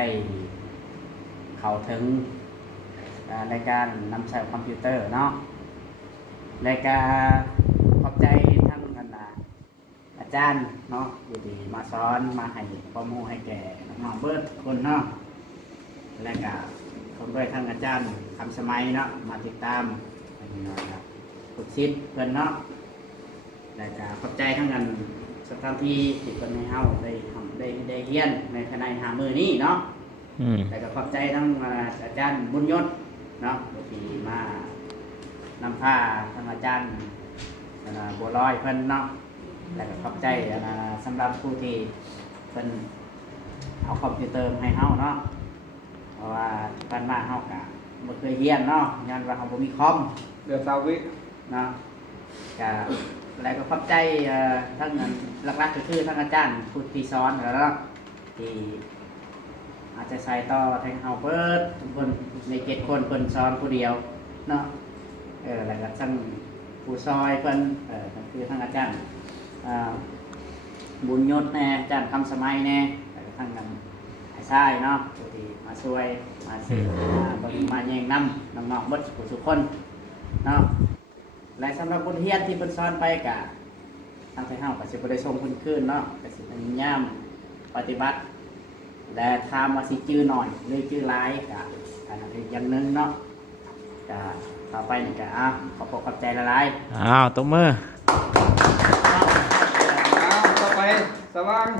ได้เข้าถึงอ่าในการนำใช้คอมพิวเตอร์เนาะในการขอบใจทั้งคณะอาจารย์เนาะอยู่ดีมาสอนมาให้ความรู้ให้แก่น้องเบิร์ดคนเนาะและก็ผมด้วยทั้งอาจารย์คำสมัยเนาะมาติดตามอันนี้เนาะครับฝึกชิดเพื่อนเนาะและก็ขอบใจทั้งกัน สถานที่ที่เป็นให้เฮาได้ทำได้ได้เรียนในคณะหามือนี้เนาะอืมแต่ก็ขอบใจทั้งอาจารย์บุญยศเนาะที่มานำพาทั้งอาจารย์อ่าบัวลอยเพิ่นเนาะแต่ก็ขอบใจอ่าสำหรับผู้ที่เพิ่นเอาคอมพิวเตอร์มาให้เฮาเนาะเพราะว่าบ้านมาเฮากะบ่เคยเรียนเนาะย้อนว่าเฮาบ่มีคอมเดือนสาวิเนาะก็ แล้วก็ขอบใจเอ่อทั้งนั้นหลักๆก็คือทั้งอาจารย์ผู้ที่สอนแล้วเนาะที่อาจจะใส่ต่อแทงเฮาเปิดทุกคนในเจ็ดคนเพิ่นซ้อนผู้เดียวเนาะเออแล้วก็ทั้งผู้ซอยเพิ่นเออคือทั้งอาจารย์บุญยศแน่อาจารย์คำสมัยแน่แล้วก็ทั้งกันไอ้ชายเนาะที่มาช่วยมาสื่อมาบริมาแย่งนํน้องๆเบิดผู้ทุกคนเนาะ และสำหรับบทเรียนที่เพิ่นสอนไปกะทางไทยเฮาก็สิบ่ได้ส่งเพิ่นคืนเนาะก็สิพยายามปฏิบัติ และถามว่าสิจื้อหน่อยหรือจื้อหลายกะอันนั้นอีกอย่างหนึงเนาะกะต่อไปนี่กะอะขอบคุณขอบใจละลายอ้าวตบมืออ้าวต่อไปสว่าง